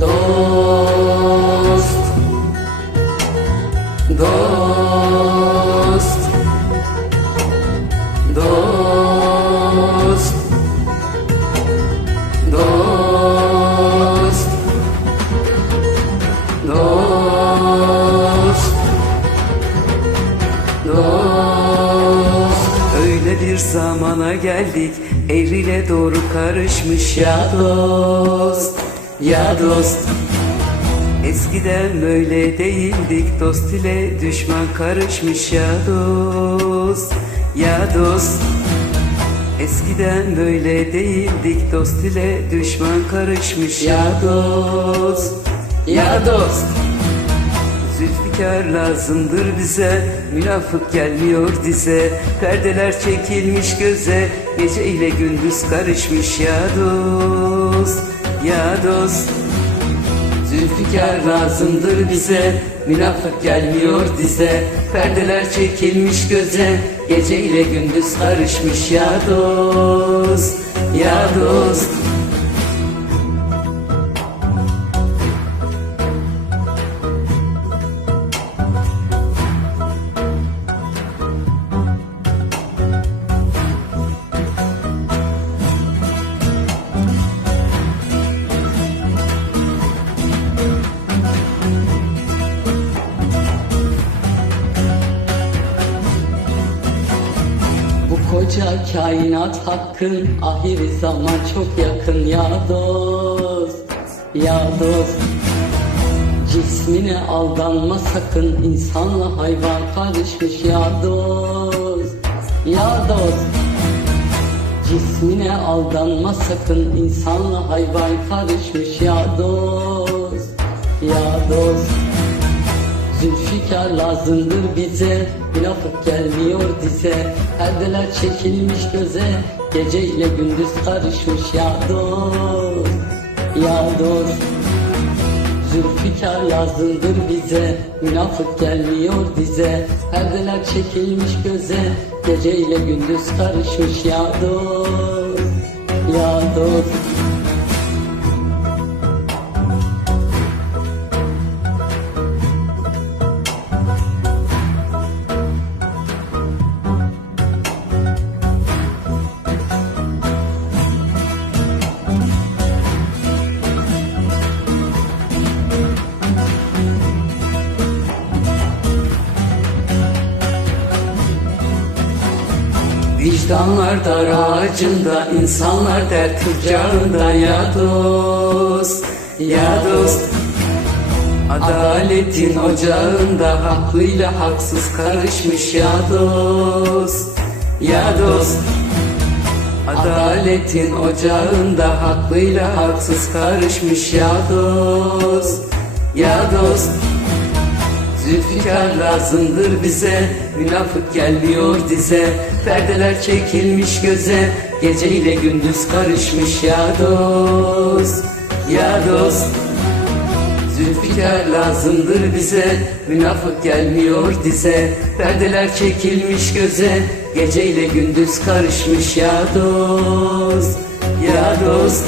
Dost. Dost. Dost. Dost. Dost. Dost. Öyle bir zamana geldik Eğrile doğru karışmış ya dost Ya dost Eskiden böyle değildik. Dost ile düşman karışmış ya dost. Ya dost Eskiden böyle değildik. Dost ile düşman karışmış ya dost. Ya dost Zülfikar lazımdır bize. Münafık gelmiyor dize. Perdeler çekilmiş göze. Gece ile gündüz karışmış ya dost Ya dost Zülfikar lazımdır bize. Münafık gelmiyor dize. Perdeler çekilmiş göze. Gece ile gündüz karışmış ya dost Ya dost koca kainat hakkın ahiri zaman çok yakın ya dost ya dost. Cismine aldanma sakın insanla hayvan karışmış ya dost ya dost. Cismine aldanma sakın insanla hayvan karışmış ya dost ya dost Zülfikar lazımdır bize. Münafık gelmiyor dize. Perdeler çekilmiş göze. Gece ile gündüz karışmış ya dost Ya dost Zülfikar lazımdır bize. Münafık gelmiyor dize. Perdeler çekilmiş göze. Gece ile gündüz karışmış ya dost Ya dost Vicdanlar dar ağacında, insanlar dert kucağında ya dost, ya dost. Adaletin ocağında haklıyla haksız karışmış ya dost, ya dost. Adaletin ocağında haklıyla haksız karışmış ya dost, ya dost. Zülfikar lazımdır bize. Münafık gelmiyor dize. Perdeler çekilmiş göze. Gece ile gündüz karışmış ya dost Ya dost. Zülfikar lazımdır bize. Münafık gelmiyor dize. Perdeler çekilmiş göze. Gece ile gündüz karışmış ya dost Ya dost